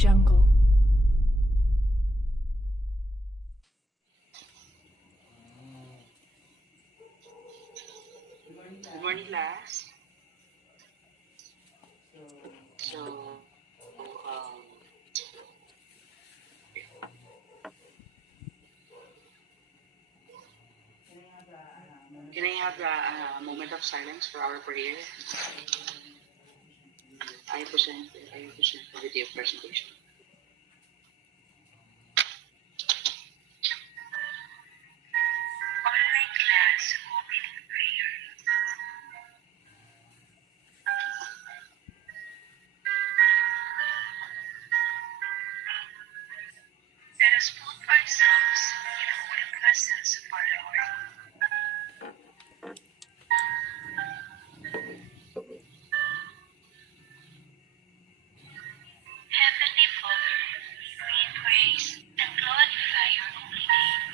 jungle. Good morning, class. So, can I have a moment of silence for our prayer? I present the video presentation. Online class opening prayer. Let us put ourselves in the holy presence of our Lord. Heavenly Father, we praise and glorify your holy name.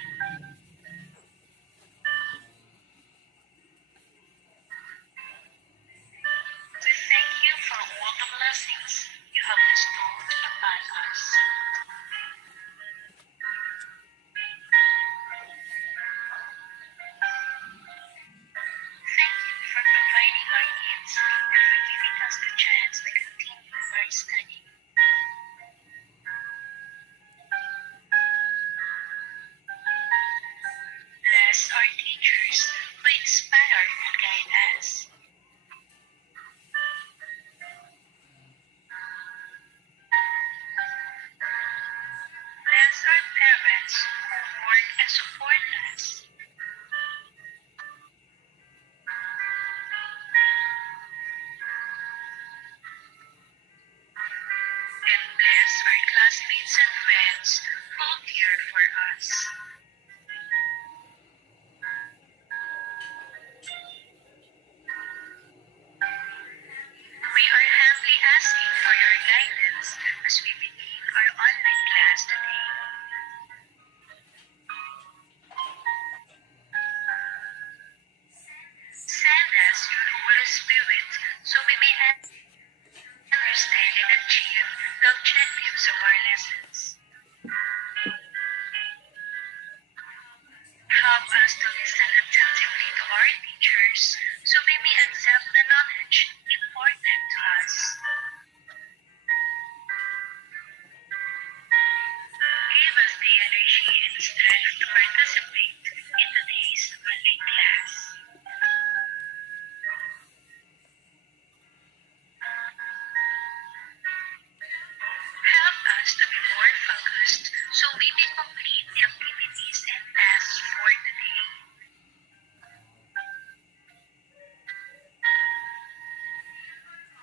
We thank you for all the blessings you have bestowed upon us. Thank you for providing our needs and for giving us the chance to continue our study. Bless our teachers who inspire and guide us. Bless our parents who work and support us. And bless our classmates and friends who care for us. We are humbly asking for your guidance as we begin our online class today. Send us your Holy Spirit so we may understand and achieve the objectives of our lessons. Help us to listen attentively to our teachers so we may accept the knowledge important to us. Give us the energy and strength to participate in today's online class. Help us to be more focused so we may complete the activities and tasks for today.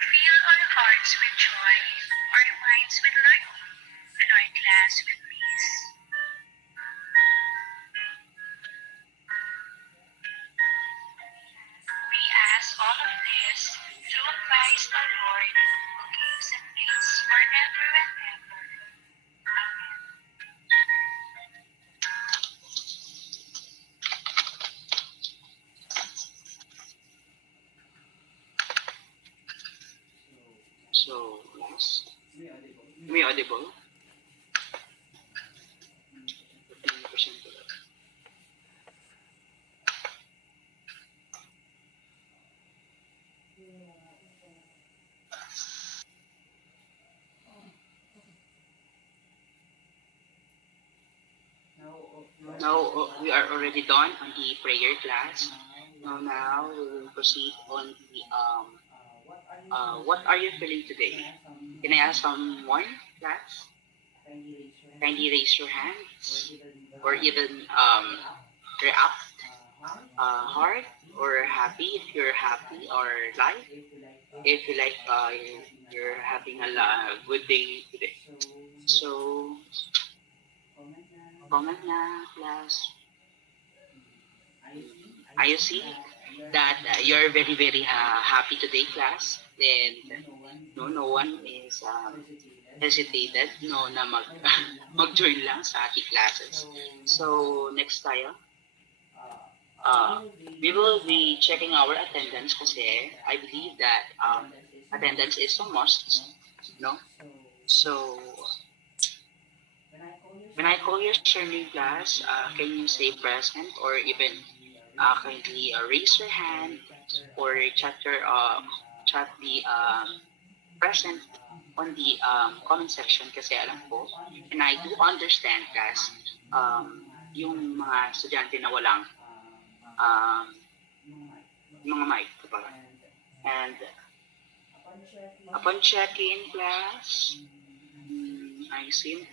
Fill our hearts with joy, our minds with learning, and our class with peace. We ask all of this through Christ our Lord, who lives and reigns forever and ever. Amen. So, yes. Am I audible? 15% to that. Now, we are already done on the prayer class. Now we will proceed on the what are you feeling today? Can I ask someone, class? Kindly raise your hands, or even react hard or happy if you're happy, or like if you like you're having a good day today. So comment na, class. I see that you're very very happy today, class. And no one is hesitated na mag-join lang sa ating classes. So next tayo, we will be checking our attendance kasi I believe that attendance is a must, no? So, when I call your surname class, can you say present or even kindly raise your hand or chat the present on the comment section kasi alam ko and I do understand guys yung mga estudyante na walang um, mga mic diba? And upon check-in class, I see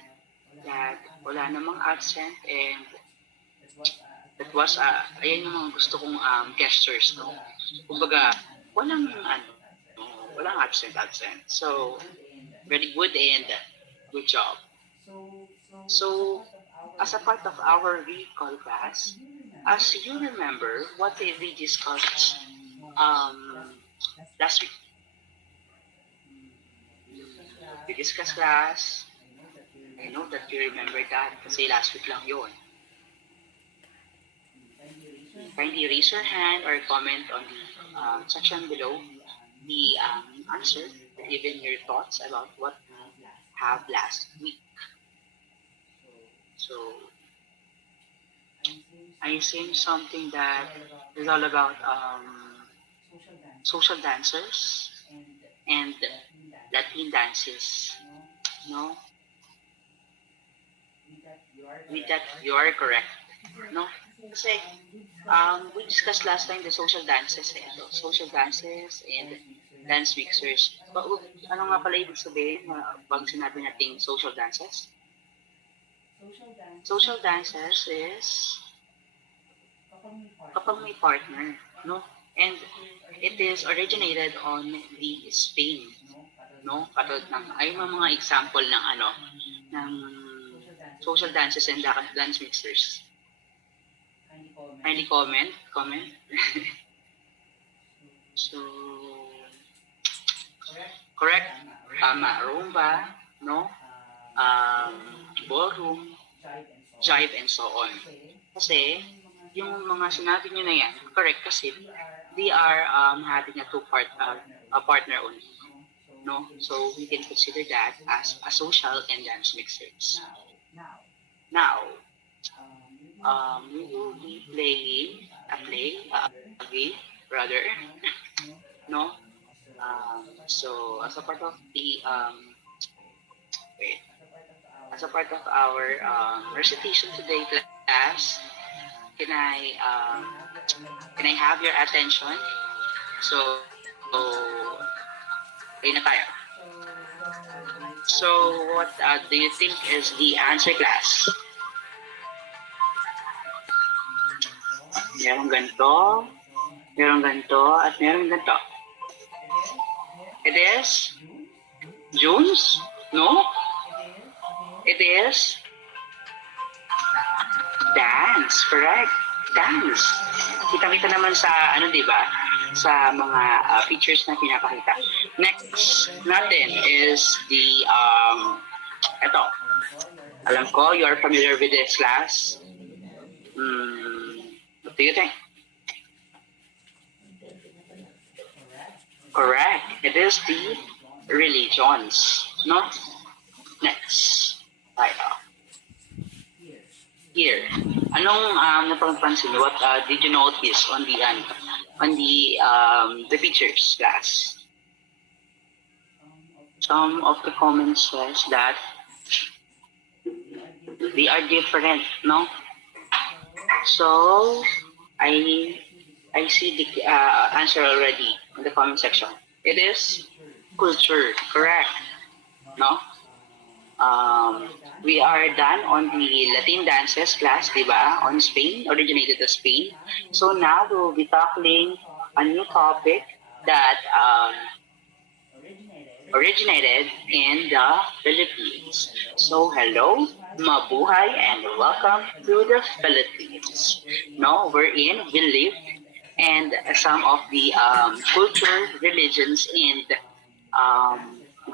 that wala namang absent and that was ayan yung mga gusto kong gestures no. Kumbaga walang absent. So very good and good job. So as a part of our recall class, as you remember what we discussed last week. We discussed class. I know that you remember that kasi last week lang yun. Kindly raise your hand or comment on the section below the answer or even your thoughts about what we have last week. So, I think something that is all about social dancers and Latin dances. No? With that, you are correct. No? Kasi, we discussed last time the social dances, social dances and dance mixers. Ano nga pala ibig sabihin pag sinabi natin social dances? Social dances is kapag may partner, no? And it is originated on the Spain, no? Katulad ng ay mga example ng ng social dances and dance mixers. Kindly comment. So, correct. Tama. Rumba, no? Ballroom, jive, and so on. Kasi, yung mga sinabi nyo na yan, correct kasi they are having a a partner only. No? So, we can consider that as a social and dance mixers. Now, we will be playing a game, rather, no? So, as a part of the, as a part of our recitation today class, can I have your attention? So okay na tayo. So, what do you think is the answer class? Merong ganito, at merong ganito. It is Junes? No? It is dance, correct? Dance. Kita-kita naman sa, di ba? Sa mga features na pinapakita. Next natin is the, ito. Alam ko, you are familiar with this class. What do you think? Correct. It is the religions. No? Next. Tayo. Here. Anong napansin niyo? What did you notice on the pictures class? Some of the comments says that they are different, no? So I see the answer already in the comment section. It is culture, correct? No? We are done on the Latin dances class, diba? On Spain, originated in Spain. So now we will be tackling a new topic that originated in the Philippines. So hello, mabuhay, and welcome to the Philippines. Now we live, and some of the culture, religions, and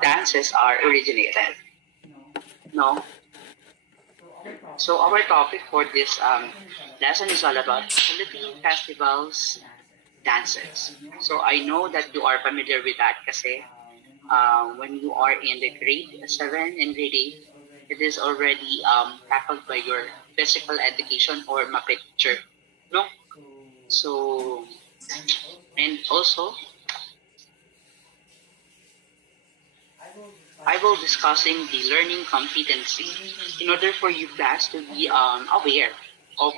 dances are originated. No. So our topic for this lesson is all about Philippine festivals, dances. So I know that you are familiar with that kasi when you are in the grade 7 and grade 8, it is already tackled by your physical education or MA picture. No? So, and also, I will discussing the learning competency in order for you class to be aware of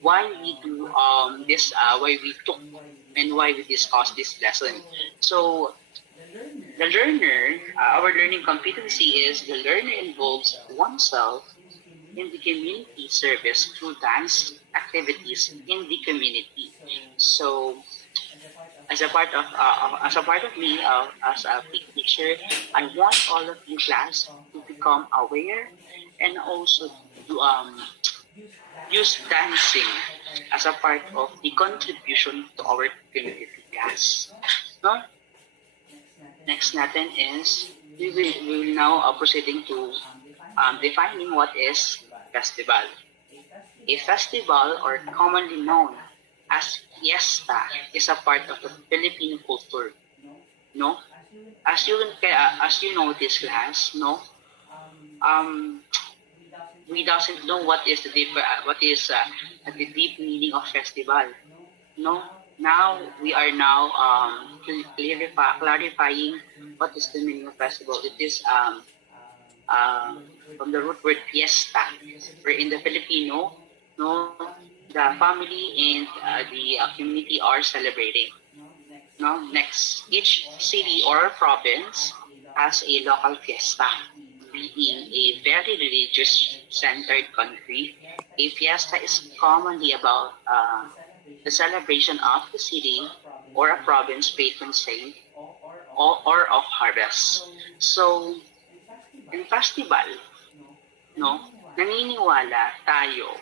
why we do why we took and why we discuss this lesson. So the learner, our learning competency is the learner involves oneself in the community service through dance activities in the community. So as a part of me as a big teacher, I want all of you class to become aware and also to use dancing as a part of the contribution to our community class. No? Next natin is we will now proceeding to defining what is festival. A festival, or commonly known as fiesta, is a part of the Filipino culture. No, as you know this class, no, um, we doesn't know what is the deep meaning of festival. No, now we are now clarifying what is the meaning of festival. It is from the root word fiesta, where in the Filipino, no, the family and the community are celebrating. No, next, each city or province has a local fiesta. Being a very religious-centered country, a fiesta is commonly about the celebration of the city or a province patron saint or of harvest. So, in festival, no, naniniwala tayo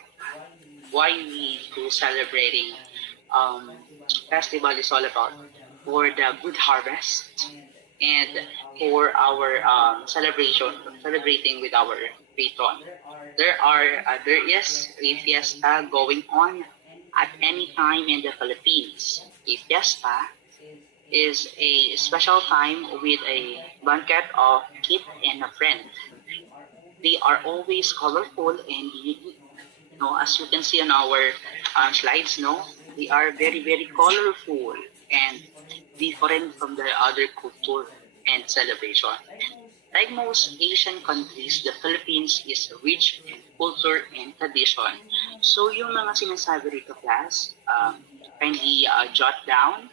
why we do celebrating um, festival is all about for the good harvest and for our celebrating with our patron. There is a fiesta going on at any time in the Philippines. A fiesta is a special time with a banquet of kith and a friend. They are always colorful and unique. No, as you can see on our slides, no, they are very colorful and different from the other culture and celebration. Like most Asian countries, the Philippines is rich in culture and tradition. So yung mga sinasabi rito class, kindly jot down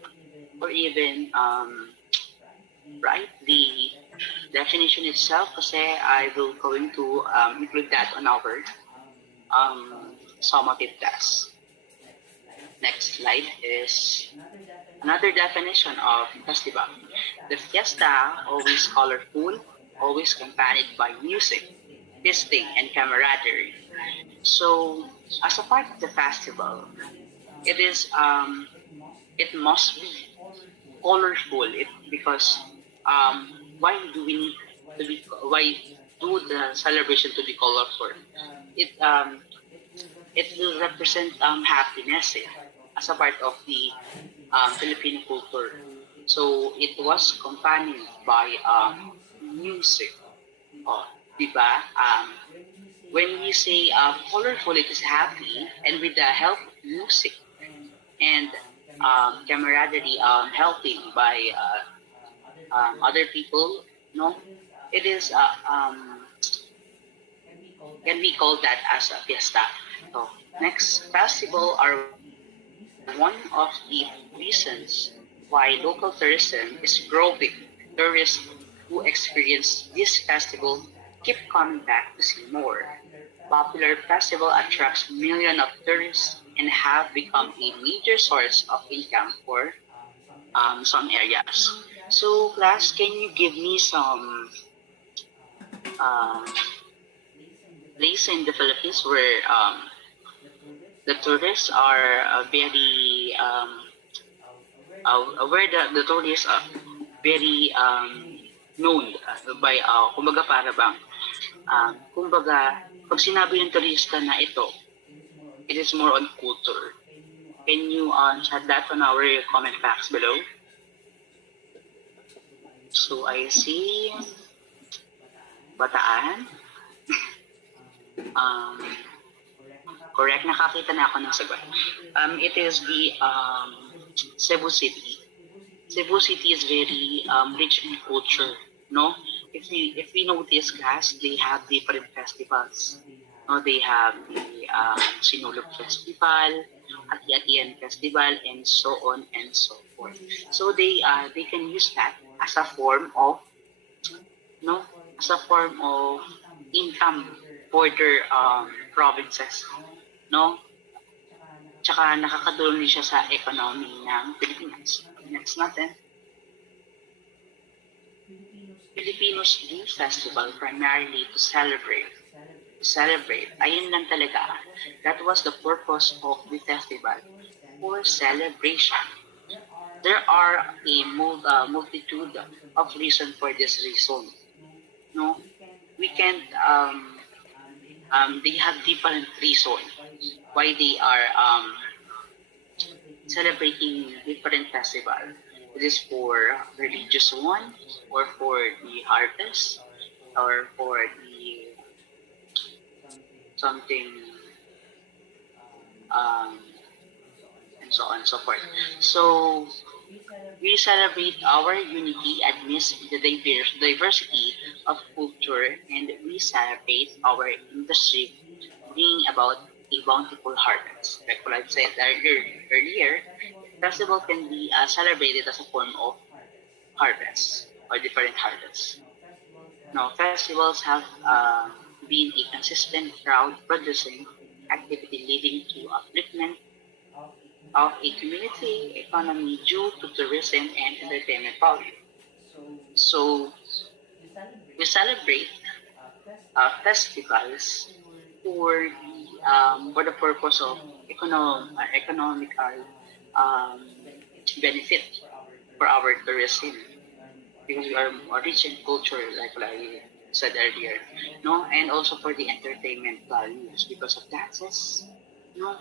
or even write the definition itself kasi I will going to include that on our summative test. Next slide is another definition of festival. The fiesta, always colorful, always accompanied by music, feasting, and camaraderie. So, as a part of the festival, it is it must be colorful. Because why do we need to be why do the celebration to be colorful? It it will represent happiness as a part of the Filipino culture. So it was accompanied by music. Oh, diba? When we say colorful, it is happy, and with the help of music and camaraderie, helping by other people, no, it is can be called that as a fiesta. So next, festival are one of the reasons why local tourism is growing. Tourists who experience this festival keep coming back to see more. Popular festival attracts millions of tourists and have become a major source of income for some areas. So, class, can you give me some uh, place in the Philippines where the tourists are very where the tourists are very known by kumbaga para bang kumbaga pag sinabi ng turista na ito, it is more on culture. Can you chat that on our comment box below? So I see Bataan. Um, Correct, nakakita na ako ng sagot. It is the Cebu City. Cebu City is very rich in culture, no? If we notice, class, they have different festivals. No, they have the Sinulog Festival, Ati-Atian Festival, and so on and so forth. So they can use that as a form of, no, as a form of income for their provinces, no? Tsaka nakakatulong din siya sa economy ng Pilipinas. Next natin, Filipinos do festival primarily to celebrate. To celebrate. Ayun lang talaga. That was the purpose of the festival. For celebration. There are a multitude of reasons for this reason. No? We can't, they have different reasons why they are celebrating different festival. It is for religious one, or for the harvest, or for the something, um, and so on and so forth. So we celebrate our unity amidst the diversity of culture, and we celebrate our industry, bringing about a bountiful harvest. Like what I've said earlier, festival can be celebrated as a form of harvest or different harvests. Now, festivals have been a consistent crowd-producing activity leading to upliftment of a community economy due to tourism and entertainment value. So, we celebrate festivals for the purpose of economical um, benefit for our tourism, because we are rich in culture, like what I said earlier, no, and also for the entertainment values because of dances, no,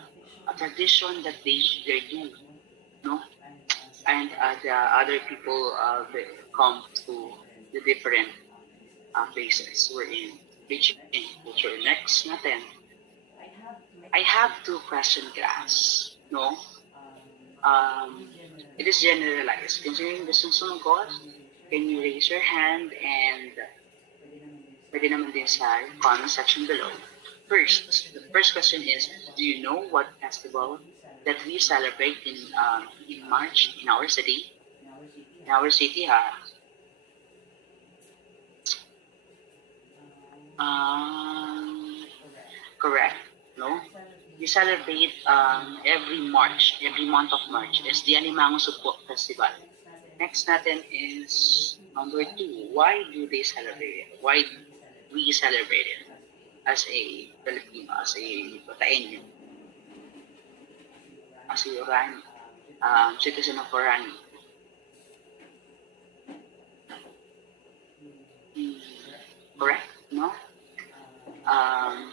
a tradition that they do, no, and the other people they come to the different places we're in, rich in culture. Next natin, I have two question class, no, um, it is generalized. Considering the susunod, can you raise your hand and pwede naman din sa comment section below. The first question is, do you know what festival that we celebrate in March in our city? In our city, ha? Um, Correct, no? We celebrate every March, every month of March. It's the Alimango Support Festival. Next natin is number two. Why do they celebrate it? Why we celebrate it as a Filipino, as a Bataenyo, as a Orani, citizen of Orani? Hmm, correct, no? Um,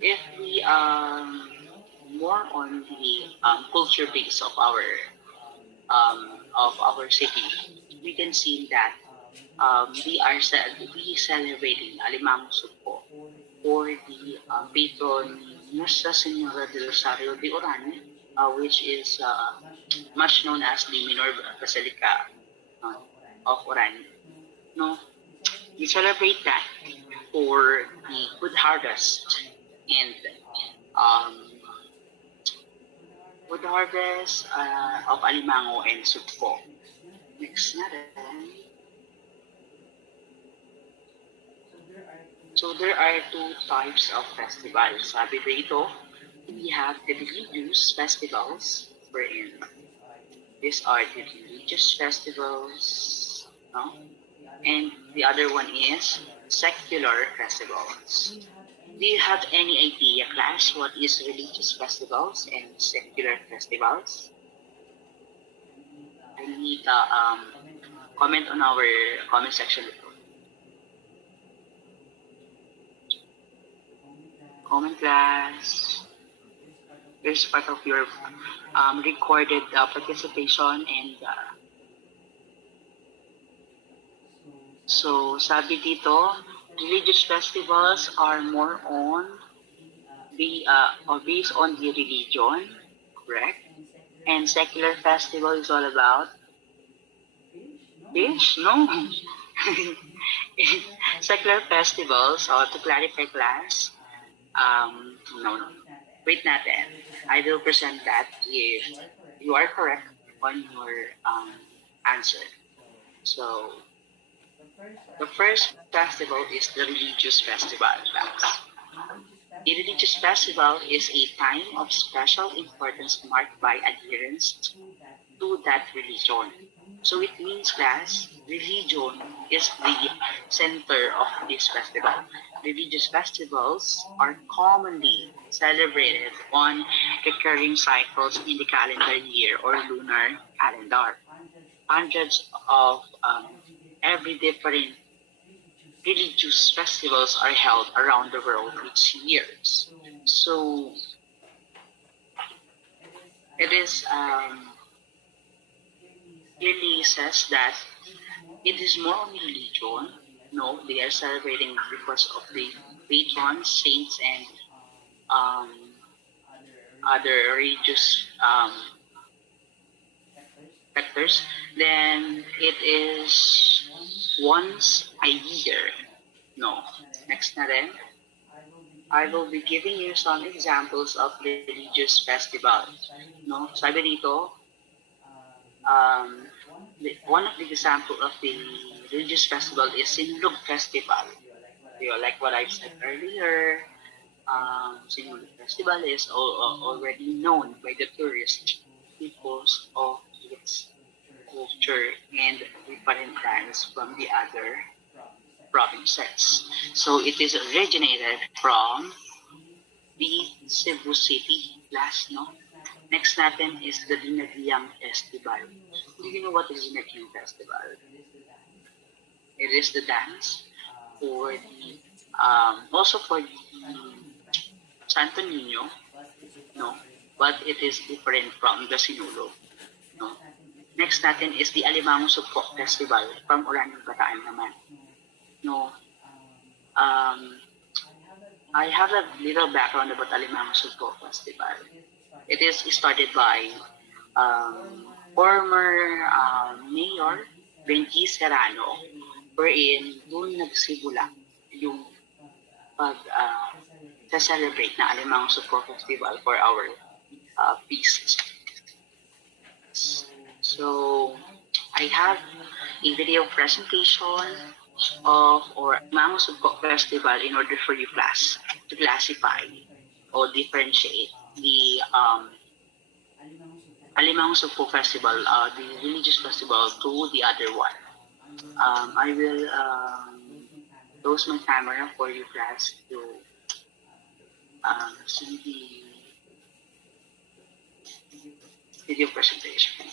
if we more on the culture base of our city, we can see that we celebrating Alimang Supo for the patron Nuestra Senora del Rosario de Orani, which is much known as the Minor Basilica uh, of Orani. No, we celebrate that for the good harvest and um, good harvest of Alimango and Sugpo. Next natin. So there are two types of festivals. Sabi dito, we have the religious festivals, wherein these are the religious festivals, no? And the other one is secular festivals. Do you have any idea, class, what is religious festivals and secular festivals? I need comment on our comment section below. Comment, class. Here's part of your recorded participation, and So, sabi dito, religious festivals are more on or based on the religion, correct? And secular festival is all about fish? No. Secular festivals, to clarify class, no, no. Wait natin. I will present that if you are correct on your answer. So, the first festival is the religious festival, class. A religious festival is a time of special importance marked by adherence to that religion. So it means, class, religion is the center of this festival. Religious festivals are commonly celebrated on recurring cycles in the calendar year or lunar calendar. Hundreds of every different religious festivals are held around the world each year. So it is clearly says that it is more on religion. No, they are celebrating because of the patrons, saints, and um, other religious factors. Then it is once a year. No. Next na rin, I will be giving you some examples of religious festival. No, sabi dito, um, one of the example of the religious festival is Sinulog Festival. Like what I've said earlier, Sinulog Festival is already known by the tourists because of its culture and different dance from the other provinces. So it is originated from the Cebu City last, no? Next natin is the Dinagyang Festival. Do you know what is Dinagyang Festival? It is the dance for the also for the Santo Niño, no? But it is different from the Sinulog, no? Next natin is the Alimango Sugpo Festival from Oranyang Bataan naman, no? Um, I have a little background about Alimango Sugpo Festival. It is started by former Mayor Benji Serrano, wherein doon nagsimula yung celebrate na Alimang Sugpo Festival for our feast. So, I have a video presentation of or Alimang Sugpo Festival in order for you class to classify or differentiate the Alimang Sugpo Festival, the religious festival, to the other one. I will close my camera for you class to see the video presentation.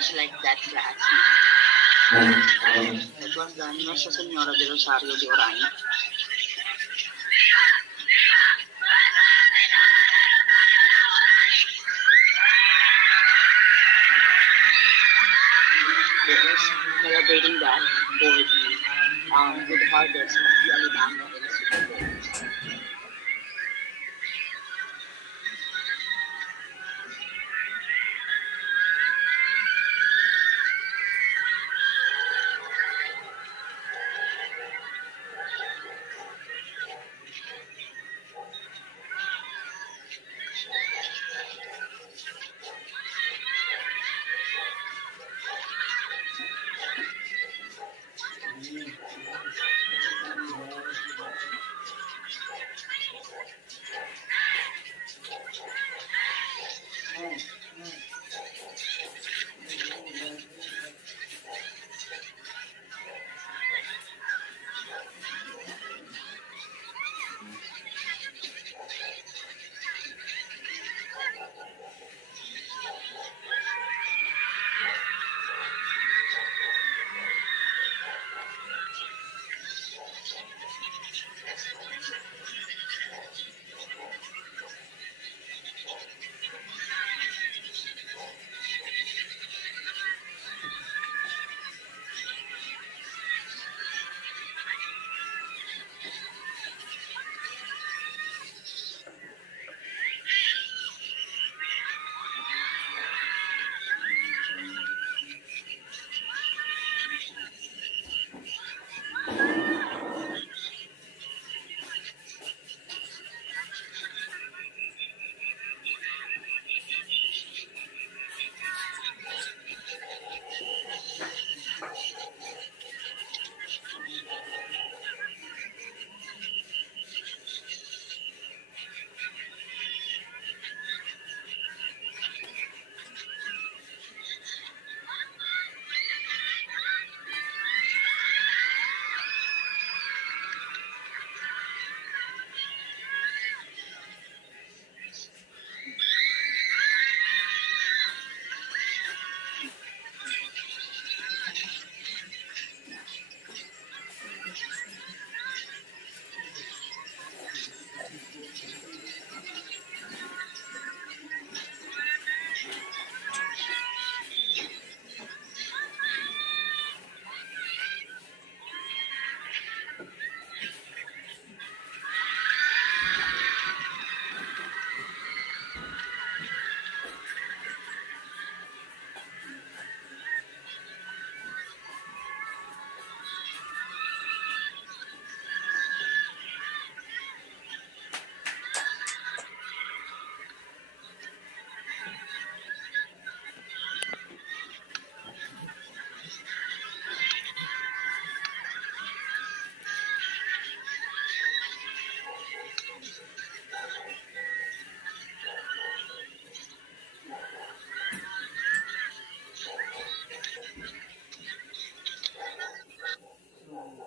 just like that class. That was the Nuestra Senora de Rosario de Orani. It was celebrating that for the good harvest of the Alimango and Super.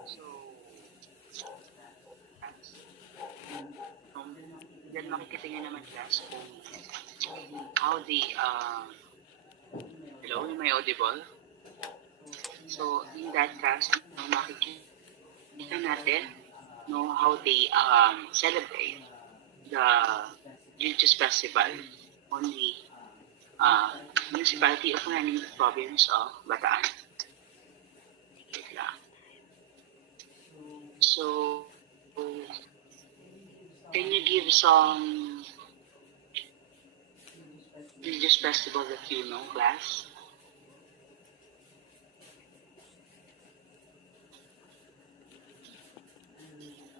So, um, then makikita niya naman class kung how the, hello, am I audible? So, in that class, makikita natin how they celebrate the religious festival on the uh, municipality of Manning, province of Bataan. Wait lang. So, can you give some religious festival that you know, class?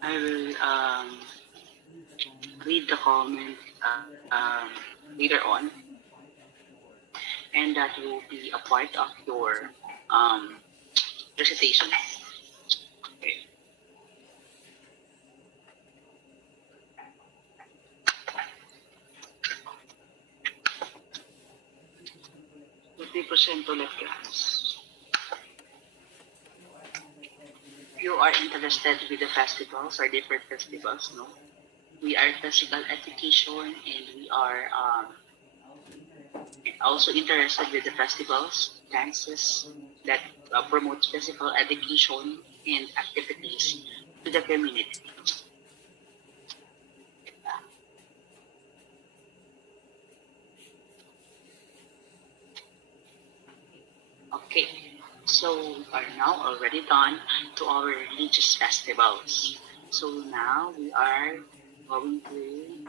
I will read the comment later on, and that will be a part of your um, recitation. Okay. 50% left, class. If you are interested with the festivals or different festivals, no? We are physical education, and we are Also interested with the festivals, dances that promote physical education and activities to the community. Okay, so we are now already done to our religious festivals. So now we are going to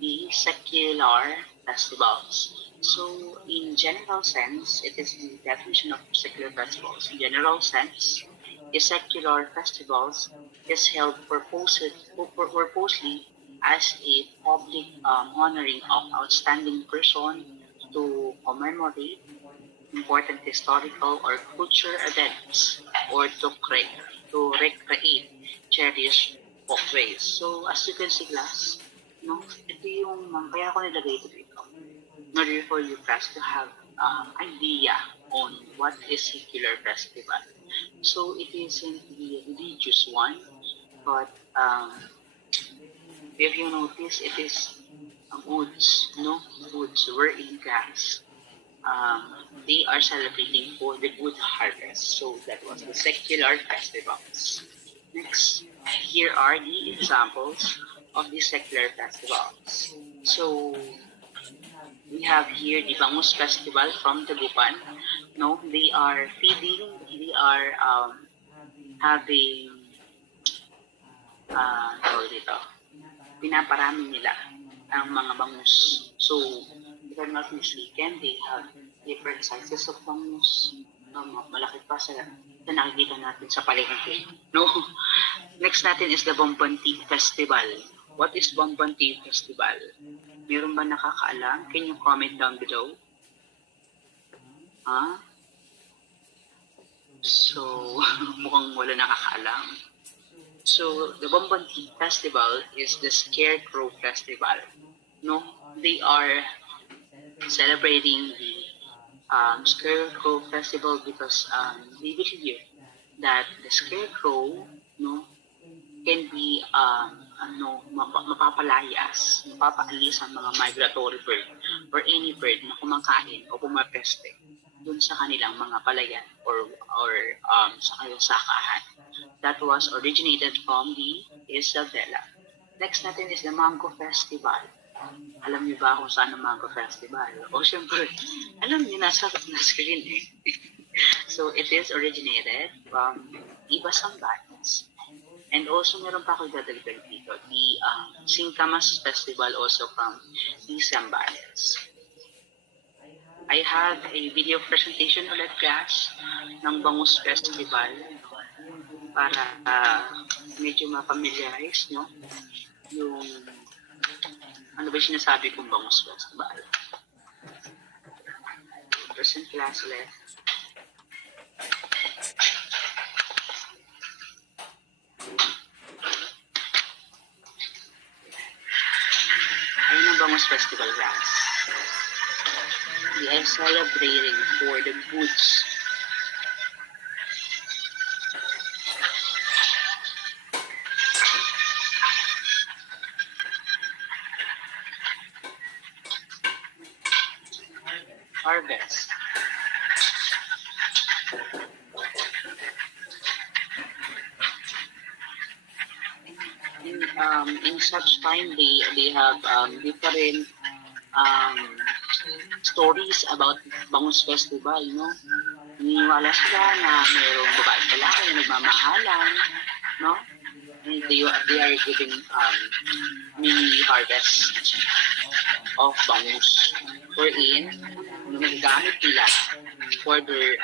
the secular festivals. So in general sense, it is the definition of secular festivals. In general sense, a secular festivals is held purposely as a public honoring of outstanding person to commemorate important historical or cultural events or to recreate cherished walkways. So as you can see class, no, ito yung kaya ako nilagay ito dito. In order for you class to have idea on what is secular festival. So it isn't the religious one, but if you notice, it is goods, no, goods were in class they are celebrating for the good harvest. So that was the secular festivals. Next, here are the examples of the secular festivals. So we have here the Bangus Festival from Tagupan. No, they are feeding, they are having, tawag dito, pinaparami nila ang mga bangus. So, if I'm not mistaken, they have different sizes of bangus. Malaki pa sa nakikita natin sa palengke. No? Next natin is the Bombanti Festival. What is Bombanti Festival? Meron ba nakakaalam? Can you comment down below? So, mukhang wala nakakaalam. So, the Bombanti Festival is the Scarecrow Festival. No, they are celebrating the Scarecrow Festival because they believe that the Scarecrow, no, can be mapapalayas, mapapaalis ang mga migratory bird or any bird na kumakain o pumapeste dun sa kanilang mga palayan or sa kanilang sakahan. That was originated from the Isabela. Next natin is the Mango Festival. Alam niyo ba kung saan ang Mango Festival? O syempre, alam niyo, nasa screen eh. So, it is originated from Iba Sambanes. And also, meron pa ako dadagdag dito, the Singkamas Festival also from the Sambanes. I have a video presentation ulit class ng Bangus Festival para medyo ma-familiarize nyo yung ano ba sinasabi kong Bangus Festival. Present class ulit. Ayun ang Bangus Festival class. We are celebrating for the goods. Harvest. In such time, they have different stories about Bangus Festival, no? Naniniwala sila na mayroong babae at lalaki na nagmamahalan, no? And they are giving mini harvest of bangus wherein nagagamit nila for their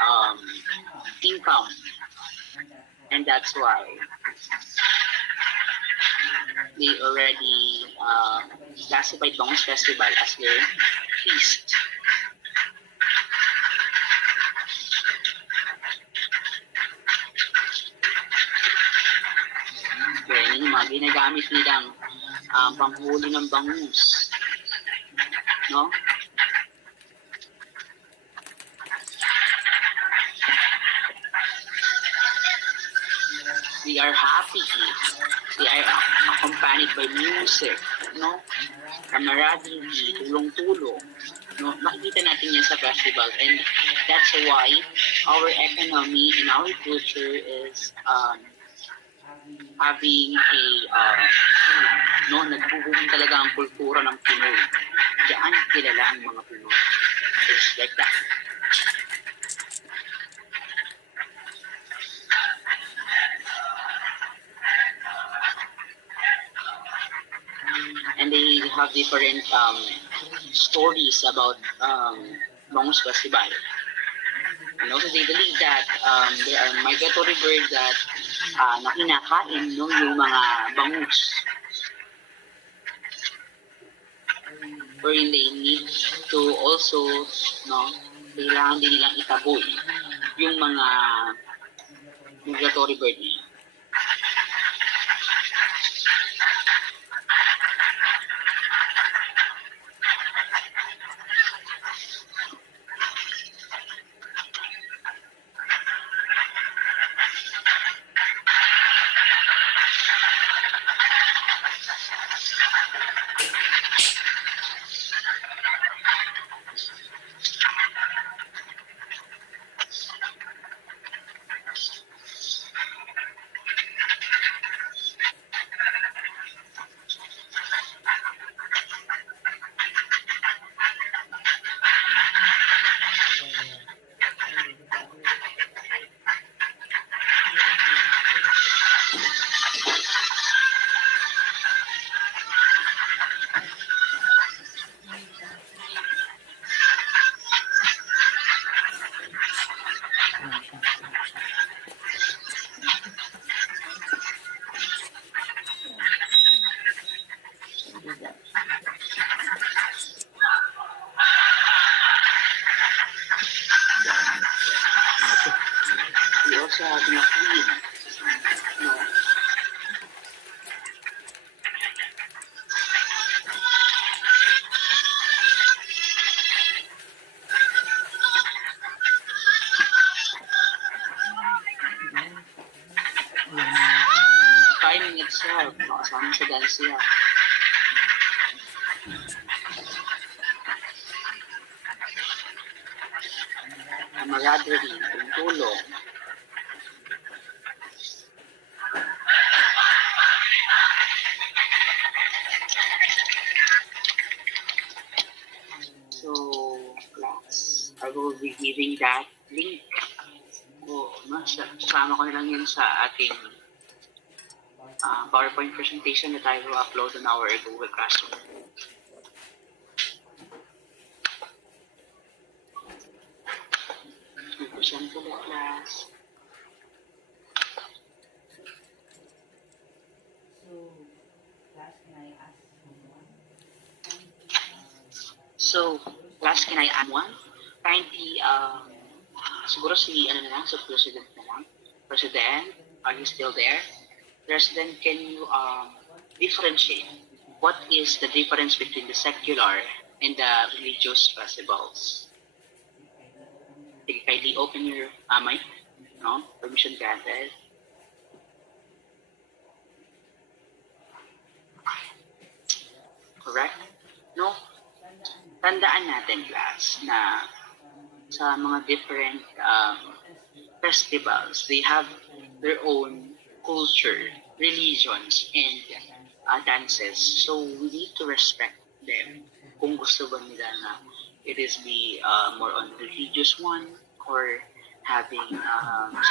income. And that's why they already classified Bangus Festival as their feast. Kaya yung mga ginagamit nilang panghuli ng bangus. No? We are happy They are accompanied by music, no? Camaraderie, tulong-tulong. No? Makikita natin yan sa festival. And that's why our economy and our culture is having a, no, nagbuboom talaga ang kultura ng Pinoy. Diyan kilala ang mga Pinoy. Just like that. And they have different stories about Bangus Festival. And also they believe that there are migratory birds that na kinakain, no, yung mga bangus. Wherein they need to also, no, kailangan din nilang itaboy yung mga migratory bird niya. We also have the queen. No. The timing itself, nakasama sa dance niya. Camaraderie, tulong. So, class, I will be giving that link. Kasama ko na lang yun sa ating PowerPoint presentation that I will upload on our Google Classroom. Present to the class. So, class, can I add one? Kindly, siguro si, ano na lang, so President na lang. President, are you still there? President, can you differentiate what is the difference between the secular and the religious festivals? Kindly open your mic, no? Permission granted. Correct? No? Tandaan natin, class, na sa mga different festivals, they have their own culture, religions, and dances. So we need to respect them. Kung gusto ba nila na it is the more on religious one or having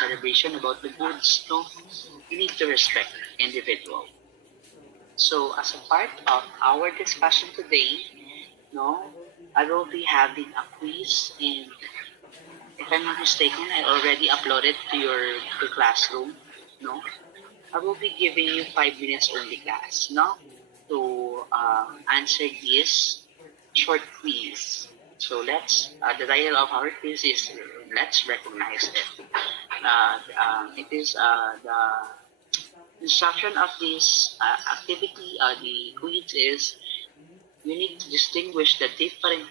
celebration about the goods, no? You need to respect individual. So as a part of our discussion today, no, I will be having a quiz, and if I'm not mistaken, I already uploaded to your classroom, no? I will be giving you 5 minutes only, class, no, to answer this short quiz. So let's, the title of our quiz is Let's Recognize It. It is the instruction of this activity, the quiz is you need to distinguish the different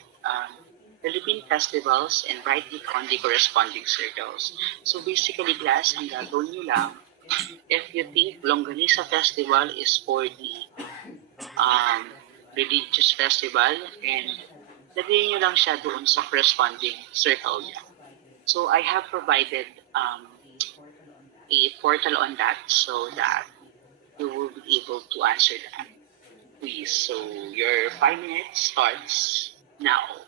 Philippine festivals and write it on the corresponding circles. So basically, class, ang gagawin nyo lang, If you think Longganisa Festival is for the um, religious festival, and lagyan nyo lang siya doon sa corresponding circle niya. So I have provided a portal on that so that you will be able to answer that. Please. So your 5 minutes starts now.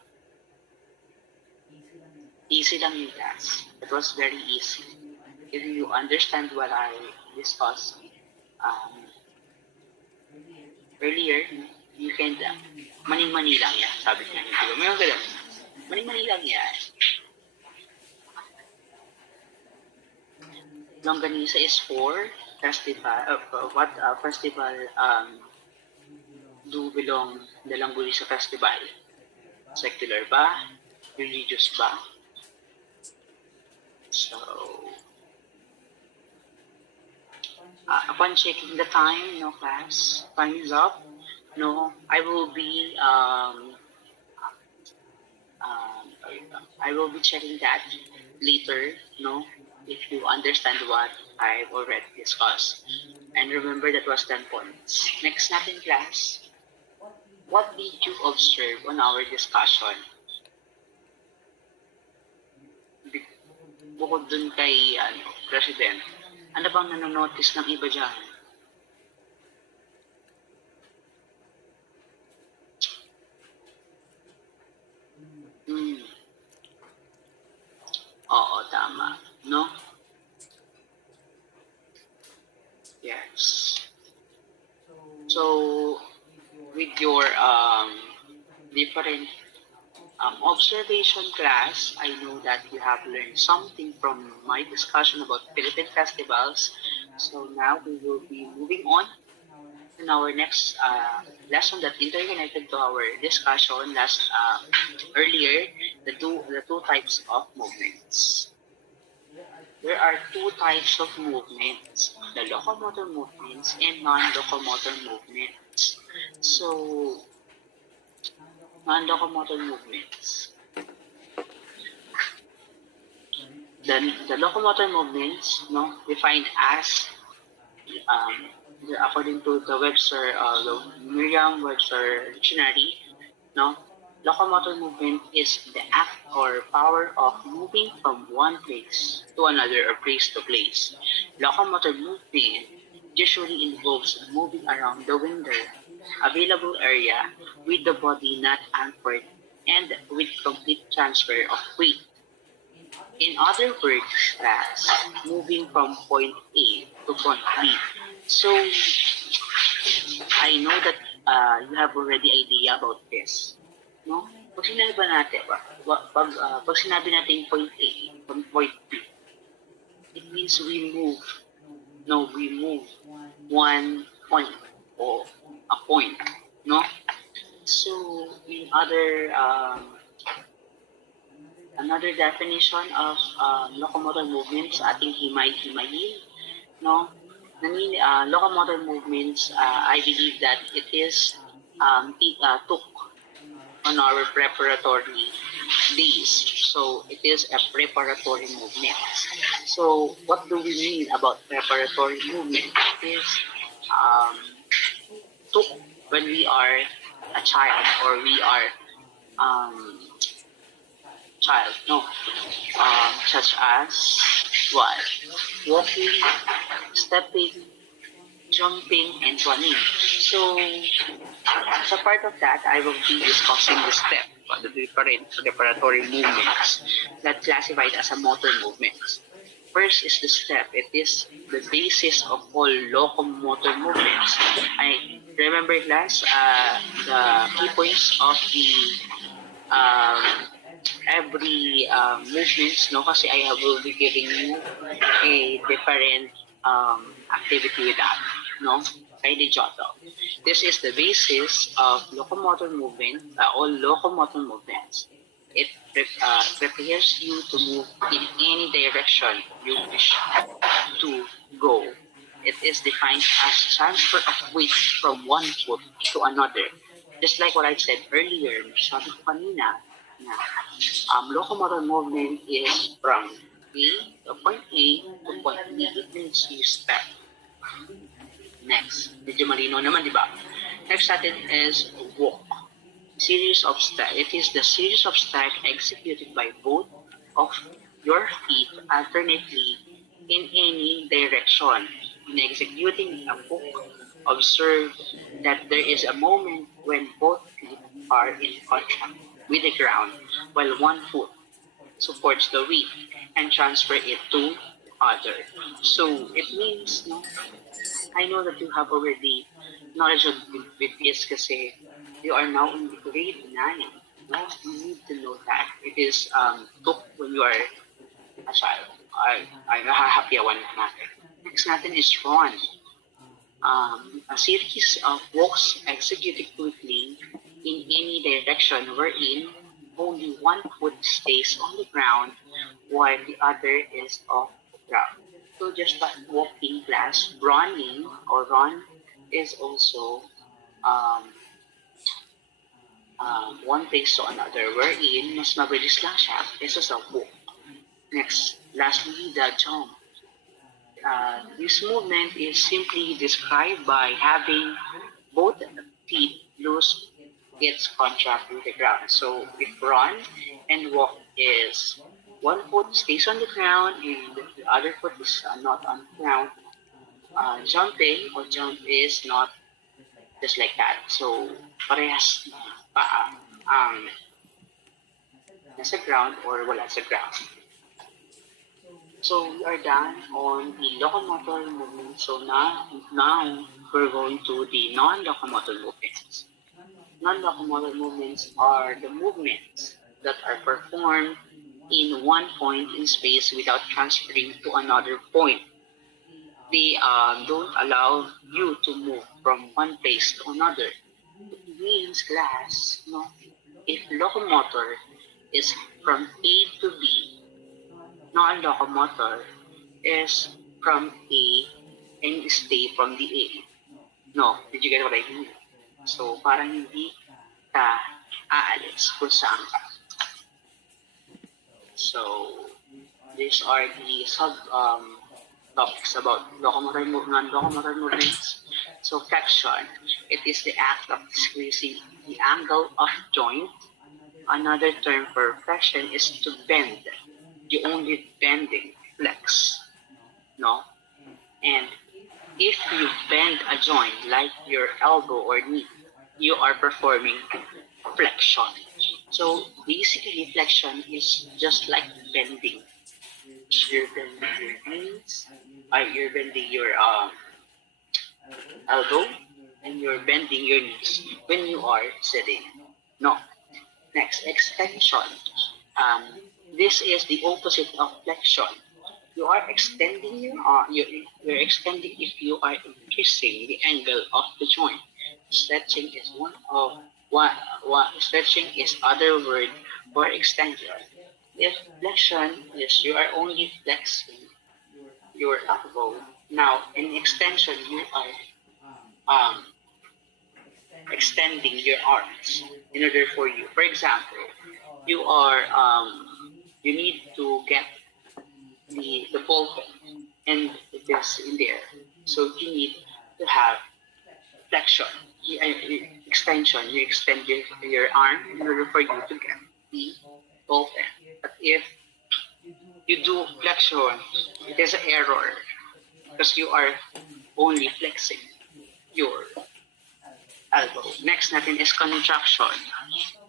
Easy lang yung task. It was very easy. If you understand what I discussed um, earlier, you can, mani-mani lang yan, sabi niya. Diba? May mga ganun. Mani-mani lang yan. Longganisa is for festival, what festival do belong the Longganisa festival? Secular ba? Religious ba? So, upon checking the time, no class, time is up. No, I will be checking that later. No, if you understand what I've already discussed. And remember that was 10 points. Next natin class, what did you observe on our discussion? Bukod dun kay President, ano bang nanonotice ng iba dyan? Oo, tama. No? Yes. So, with your different observation class, I know that you have learned something from my discussion about Philippine festivals. So now we will be moving on in our next lesson that interconnected to our discussion last earlier, the two types of movements. There are two types of movements, the locomotor movements and non-locomotor movements. So, non-locomotor movements. The locomotor movements, no, defined as according to the Merriam-Webster dictionary, no, locomotor movement is the act or power of moving from one place to another or place to place. Locomotor movement usually involves moving around the window, available area with the body not anchored and with complete transfer of weight. In other words, class, moving from point A to point B. So, I know that you have already idea about this. No? Pag sinabi ba natin, pag sinabi natin point A, point B, it means we move one point or a point, no? So, in another definition of locomotor movements, ating himay-himayin, no? Locomotor movements, I believe that it is took on our preparatory days. So it is a preparatory movement. So what do we mean about preparatory movement? It is took when we are a child or we are child, no, such as what? Walking, stepping, jumping, and running. So, as a part of that, I will be discussing the step, the different preparatory movements that classified as a motor movements. First is the step. It is the basis of all locomotor movements. I remember class, the key points of the every movements, no? Kasi I will be giving you a different activity with that, no? Kindly jot down. This is the basis of locomotor movement, all locomotor movements. It prepares you to move in any direction you wish to go. It is defined as transfer of weight from one foot to another. Just like what I said earlier, sabi ko kanina, na locomotor movement is from point A to point B. It means you step. Next, medyo malino naman, di ba? Next natin is walk. Series of steps. It is the series of steps executed by both of your feet alternately in any direction. In executing a walk, observe that there is a moment when both feet are in contact with the ground while one foot supports the weight and transfer it to other. So it means, no, I know that you have already knowledge with this kasi you are now in grade 9. No, you need to know that. It is took when you are a child. I'm happy one natin. Next natin is run. A series of walks executed quickly in any direction wherein only one foot stays on the ground while the other is off the ground. So just like walking class, running or run is also um, one place to another wherein mas mabilis lang siya kaysa sa walk. Next, lastly, the jump. This movement is simply described by having both feet lose its contact with the ground. So if run and walk is one foot stays on the ground and the other foot is not on the ground, jumping or jump is not just like that. So parehas paa ang nasa ground or wala sa ground. So we are done on the locomotor movement. So now we're going to the non-locomotor movements. Non-locomotor movements are the movements that are performed in one point in space without transferring to another point. They don't allow you to move from one place to another. It means class, no? If locomotor is from A to B, non-locomotor is from A and stay from the A. No, did you get what I mean? So, parang hindi ka aalis kung saan ka. So, these are the topics about locomotor non-locomotor movements. So, flexion. It is the act of decreasing the angle of joint. Another term for flexion is to bend. You only bending, flex, no? And if you bend a joint like your elbow or knee, you are performing flexion. So basically, flexion is just like bending. You're bending your knees, you're bending your elbow, and you're bending your knees when you are sitting. No. Next, extension. Um, this is the opposite of flexion. You are extending you're extending if you are increasing the angle of the joint. Stretching is stretching is other word for extension. If flexion is you are only flexing your elbow. Now in extension you are extending your arms in order for you. For example, you are you need to get the ball pen and it is in there. So you need to have flexion, extension. You extend your arm in order for you to get the ball pen. But if you do flexion, it is an error because you are only flexing your elbow. Next natin is contraction.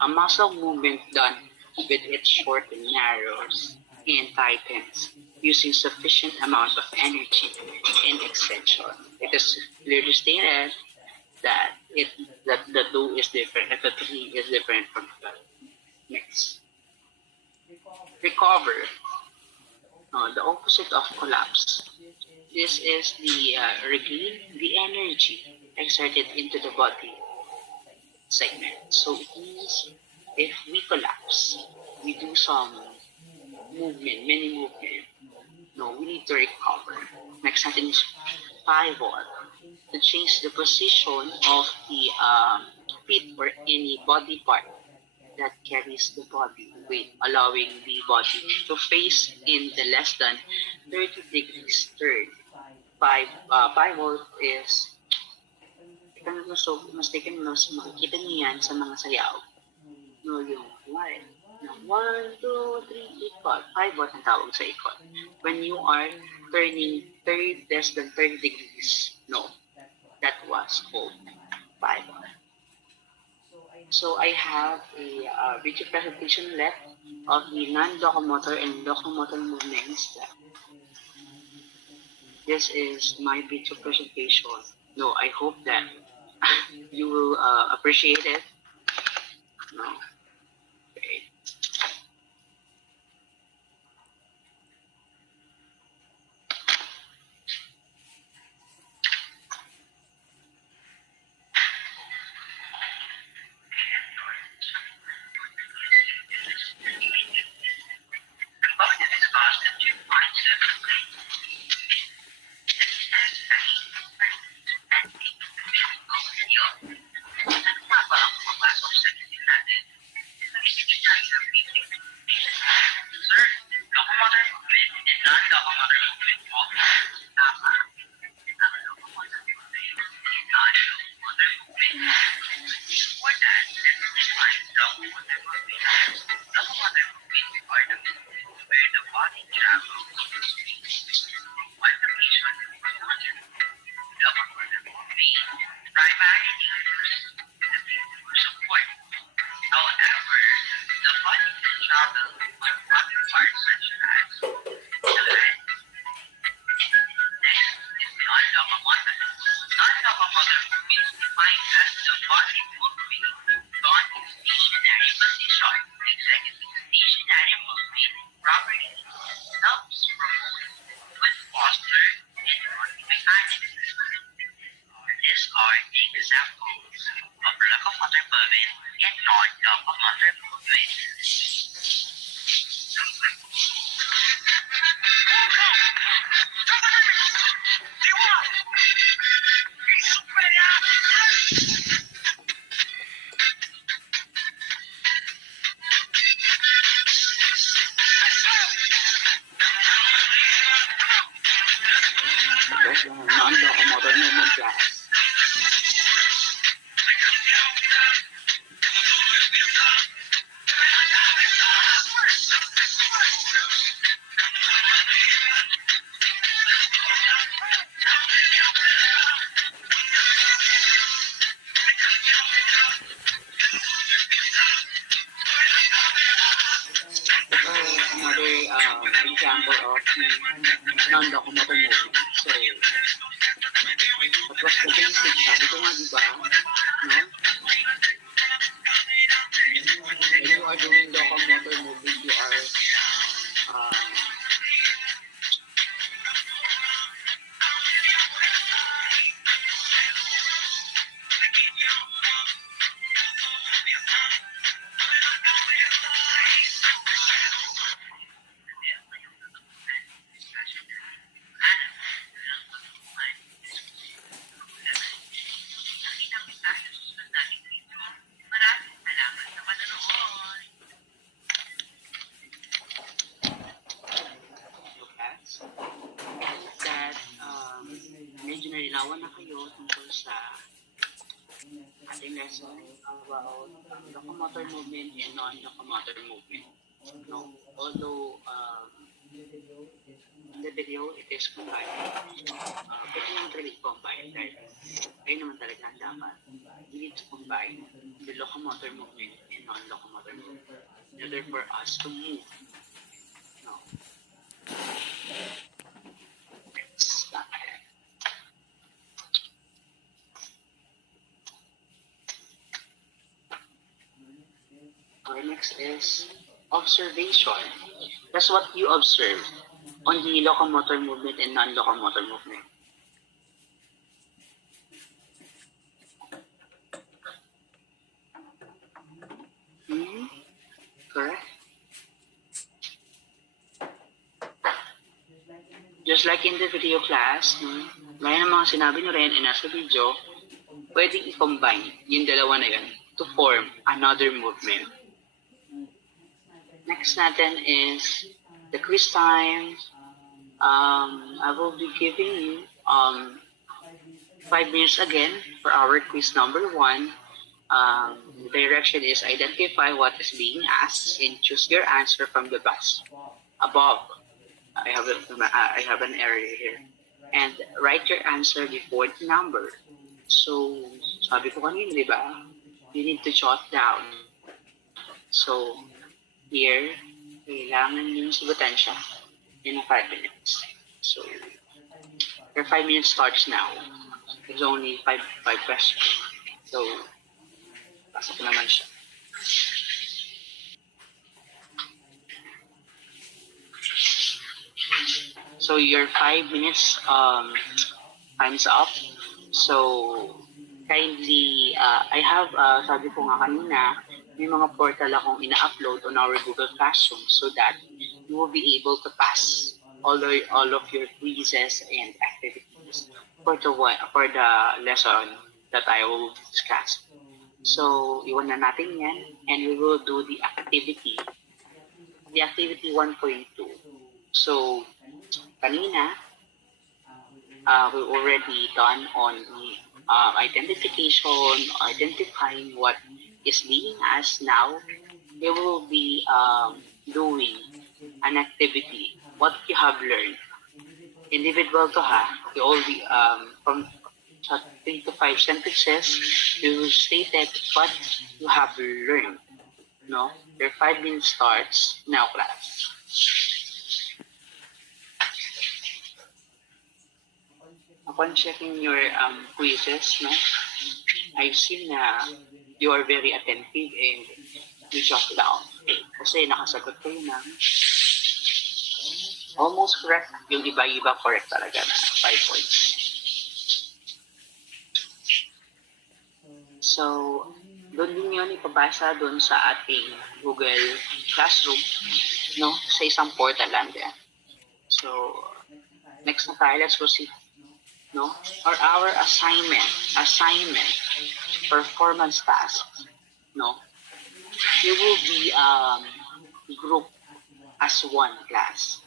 A muscle movement done with it short and narrows and tightens using sufficient amount of energy and extension. It is clearly stated that the 2 is different, that the 3 is different from the 12. Next. Recover. The opposite of collapse. This is the regain the energy exerted into the body segment. So it means if we collapse, we do some movement, many movement. No, we need to recover. Next natin is pivot. To change the position of the feet or any body part that carries the body weight, allowing the body to face in the less than 30 degrees turn. Pivot is, if I'm not mistaken, makikita niyo yan sa mga sayaw. No, yung one. No, 1, 2, 3, ikot. Pivot ang tawag sa ikot. When you are turning less than 30 degrees, no, that was called pivot. So I have a video presentation left of the non-locomotor and locomotor movements. This is my video presentation. No, I hope that you will appreciate it. No. Okay. Non-locomotor movement class. Another example of non-locomotor movement. So, that was the basic. Sabi ko nga, diba? No? When you are doing locomotor movement, you are that medyo nalinawan na kayo tungkol sa ating lesson about locomotor movement and non-locomotor movement. No? Although in the video it is combined, pwede naman talaga i-combine dahil ayun naman talaga ang dapat. We need to combine the locomotor movement and non-locomotor movement in order for us to move. No? Our next is observation. That's what you observe on the locomotor movement and non-locomotor movement. Correct? Just like in the video class, gaya ng mga sinabi nyo rin and nasa video, pwedeng i-combine yung dalawa na yun to form another movement. Next natin is the quiz time. I will be giving you 5 minutes again for our quiz number one. The direction is identify what is being asked and choose your answer from the box above. I have an area here. And write your answer before the number. So, sabi ko kanina, di ba? You need to jot down. So, here, kailangan yung sagutan siya in 5 minutes. So, your 5 minutes starts now. There's only five questions. So, pasok naman siya. So, your 5 minutes time's up. So, kindly, I have, sabi ko nga kanina, may mga portal akong ina-upload on our Google Classroom so that you will be able to pass all of your quizzes and activities for the lesson that I will discuss. So, iwan na natin yan and we will do the activity 1.2. So, kanina, we already done on the identifying what is being asked. Now, we will be doing an activity, what you have learned. Individual to ha, you all be from 3 to 5 sentences, you will state that what you have learned. No, your 5 minutes starts now, class. Upon checking your quizzes, no, I've seen na you are very attentive and you jot down. Kasi nakasagot kayo ng almost correct. Yung iba-iba correct talaga na 5 points. So, doon din yun ipabasa doon sa ating Google Classroom, no? Sa isang portal lang din. So, next na tayo, let's proceed. No? Or our assignment, performance task, no? You will be grouped as one class.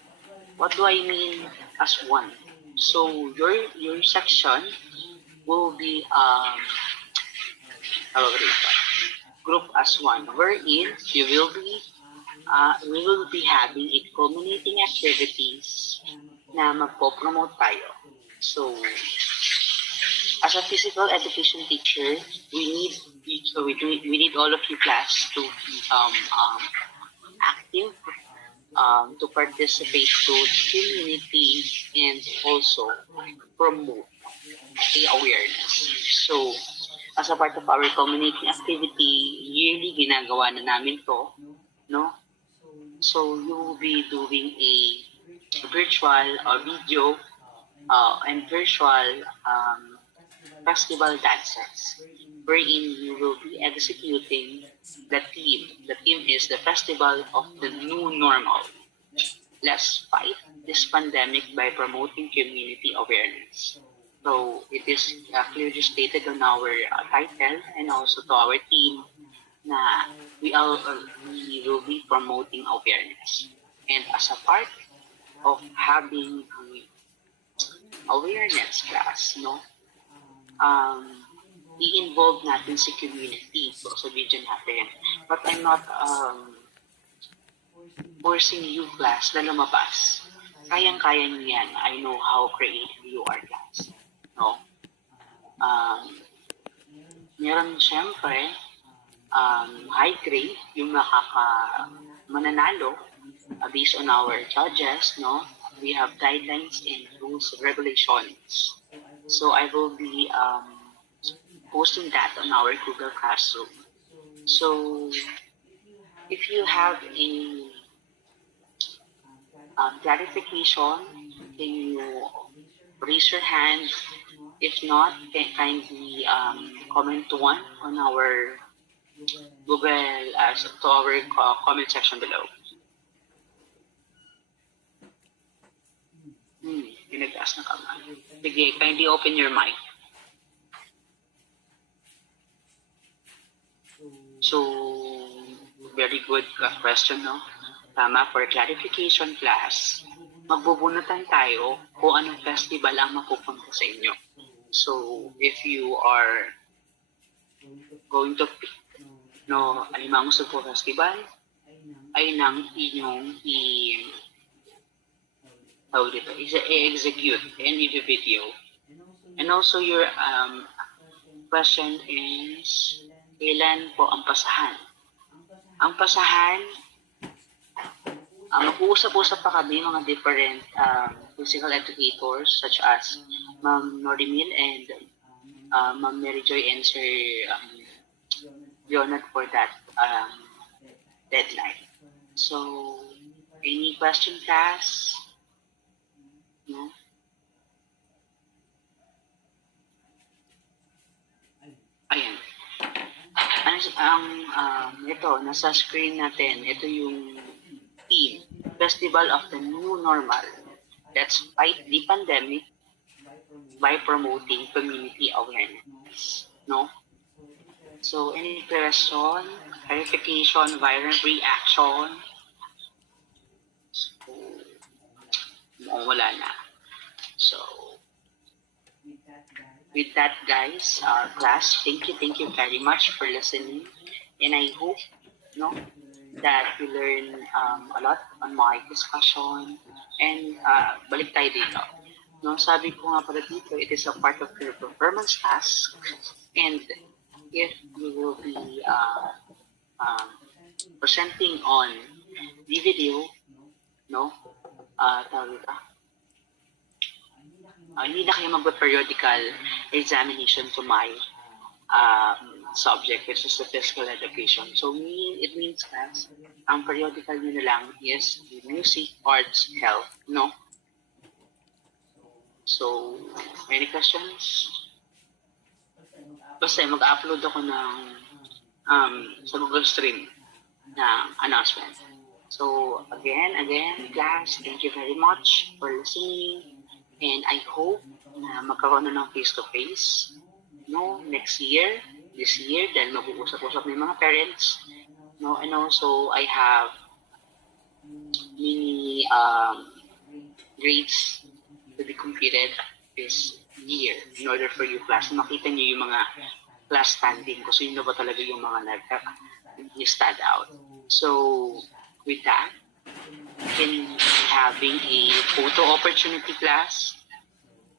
What do I mean as one? So your section will be group as one, wherein we will be having a culminating activities na magpo-promote tayo. So, as a physical education teacher, we need all of you class to be active, to participate to community and also promote the awareness. So, as a part of our community activity, yearly ginagawa na namin to, no? So, you will be doing a virtual video and virtual festival dances, wherein you will be executing the theme. The theme is the Festival of the New Normal. Let's fight this pandemic by promoting community awareness. So it is clearly stated on our title and also to our team na we will be promoting awareness. And as a part of having the awareness class, no? I-involve natin si community sa video natin. But I'm not forcing you class na lumabas. Kayang-kaya niyo yan. I know how creative you are, class. No? Meron siyempre high grade yung mananalo based on our judges, no? We have guidelines and rules and regulations. So I will be posting that on our Google Classroom. So if you have any clarification, can you raise your hand? If not, can kindly comment one on our Google to our comment section below. Pinag-aas na kamay. Sige, kindly open your mic. So, very good question, no? Tama, for clarification class, magbubunutan tayo kung anong festival ang mapupunta sa inyo. So, if you are going to pick no Alimang Supo Festival, ay nang inyong i-execute and i-video. And also your question is, kailan po ang pasahan? Ang pasahan, mag-uusap-usap pa kami mga different physical educators such as Ma'am Norimil and Ma'am Mary Joy and Sir Jonat for that deadline. So, any question, class? No? Ayan. Ito, nasa screen natin, ito yung theme, Festival of the New Normal. Let's fight the pandemic by promoting community awareness. No? So, any question, clarification, violent reaction? So, wala na. So, with that, guys, class, thank you very much for listening. And I hope, that you learn a lot on my discussion. And balik tayo dito. No, sabi ko nga pala dito, it is a part of your performance task. And if you will be presenting on the video, hindi na kayo mag-periodical examination to my subject, which is the physical education. So, it means class, ang periodical nyo na lang is music, arts, health, no? So, any questions? Basta mag-upload ako ng sa Google Stream na announcement. So, again, class, thank you very much for listening. And I hope na magkaroon na ng face-to-face next year, this year, dahil mag-uusap-usap ng mga parents. And also, I have many grades to be completed this year in order for you class. Makita niyo yung mga class standing kung sino ba talaga yung mga nag-stand out. So, with that, we can be having a photo opportunity class.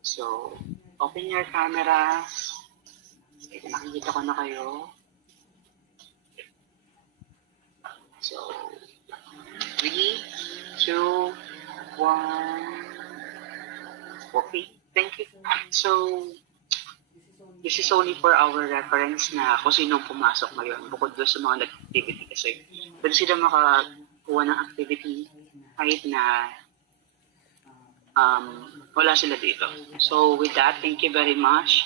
So, open your cameras. Ito, nakikita ko na kayo. So, 3, 2, 1. Okay, thank you. So, this is only for our reference na kung sinong pumasok ngayon bukod doon sa mga nag-activity kasi pwede sila makakuha ng activity kahit na wala sila dito. So, with that, thank you very much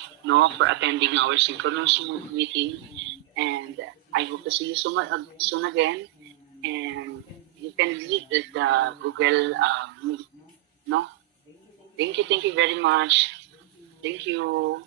for attending our synchronous meeting, and I hope to see you soon again, and you can leave the Google Meet, Thank you very much. Thank you.